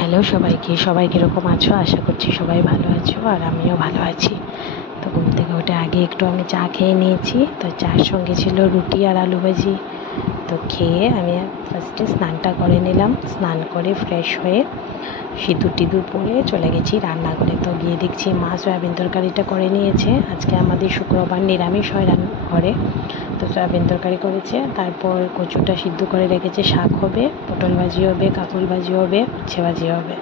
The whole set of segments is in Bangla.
হ্যালো সবাইকে, সবাই কীরকম আছো? আশা করছি সবাই ভালো আছো আর আমিও ভালো আছি। তো ঘুম থেকে উঠে আগে একটু আমি চা খেয়ে নিয়েছি। তো চার সঙ্গে ছিল রুটি আর আলু ভাজি। তো খেয়ে আমি ফার্স্টে স্নানটা করে নিলাম। স্নান করে ফ্রেশ হয়ে সিঁদুর টিঁদুর পরে চলে গেছি রান্নাঘরে। তো গিয়ে দেখছি মা সয়াবিন তরকারিটা করে নিয়েছে। আজকে আমাদের শুক্রবার নিরামিষ হয় রান্নাঘরে। তো সয়াবিন তরকারি করেছে, তারপর কচুটা সিদ্ধ করে রেখেছে, শাক হবে, পটল ভাজি হবে, কাঁকরোল ভাজি হবে, উচ্ছে ভাজি হবে।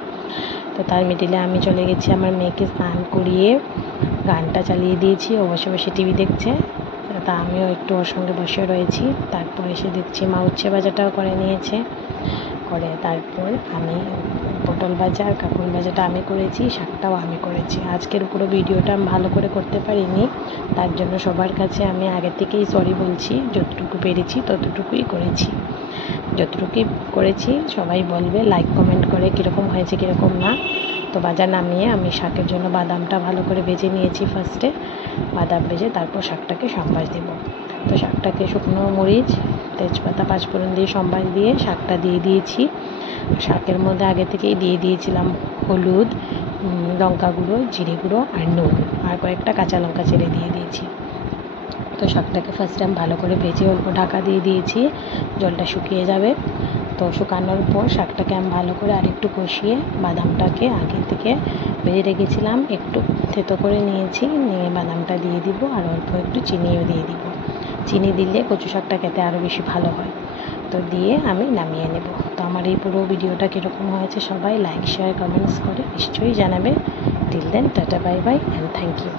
তো তার মিডিলে আমি চলে গেছি আমার মেয়েকে স্নান করিয়ে গানটা চালিয়ে দিয়েছি। ও বসে বসে টিভি দেখছে। তা আমিও একটু ওর সঙ্গে বসে রয়েছি। তারপর এসে দেখছি মা উচ্ছে ভাজাটাও করে নিয়েছে। করে তারপর আমি পটল ভাজা আর কাঁকরোল ভাজাটা আমি করেছি, শাকটাও আমি করেছি। আজকের পুরো ভিডিওটা আমি ভালো করে করতে পারিনি, তার জন্য সবার কাছে আমি আগে থেকেই সরি বলছি। যতটুকু পেরেছি ততটুকুই করেছি। যতটুকুই করেছি সবাই বলবে, লাইক কমেন্ট করে কীরকম হয়েছে কীরকম না। তো ভাজা নামিয়ে আমি শাকের জন্য বাদামটা ভালো করে ভেজে নিয়েছি। ফার্স্টে বাদাম ভেজে তারপর শাকটাকে সম্বাস দেবো। তো শাকটাকে শুকনো মরিচ, তেজপাতা, পাঁচফোড়ন দিয়ে সম্বাস দিয়ে শাকটা দিয়ে দিয়েছি। শাকের মধ্যে আগে থেকেই দিয়ে দিয়েছিলাম হলুদ, লঙ্কা গুঁড়ো, জিরে গুঁড়ো আর নুন, আর কয়েকটা কাঁচা লঙ্কা ছেড়ে দিয়ে দিয়েছি। তো শাকটাকে ফার্স্ট টাইম ভালো করে ভেজে অল্প ঢাকা দিয়ে দিয়েছি, জলটা শুকিয়ে যাবে। তো শুকানোর পর শাকটাকে আমি ভালো করে আরেকটু কষিয়ে বাদামটাকে আগে থেকে ভেজে রেখেছিলাম, একটু থেতো করে নিয়েছি, নিয়ে বাদামটা দিয়ে দিব আর অল্প একটু চিনিও দিয়ে দিব। চিনি দিলে কচু শাকটা খেতে আরও বেশি ভালো হয়। তো দিয়ে আমি নামিয়ে নেব। তো আমার এই পুরো ভিডিওটা কীরকম হয়েছে সবাই লাইক শেয়ার কমেন্টস করে নিশ্চয়ই জানাবে। Till then tata bye bye and thank you.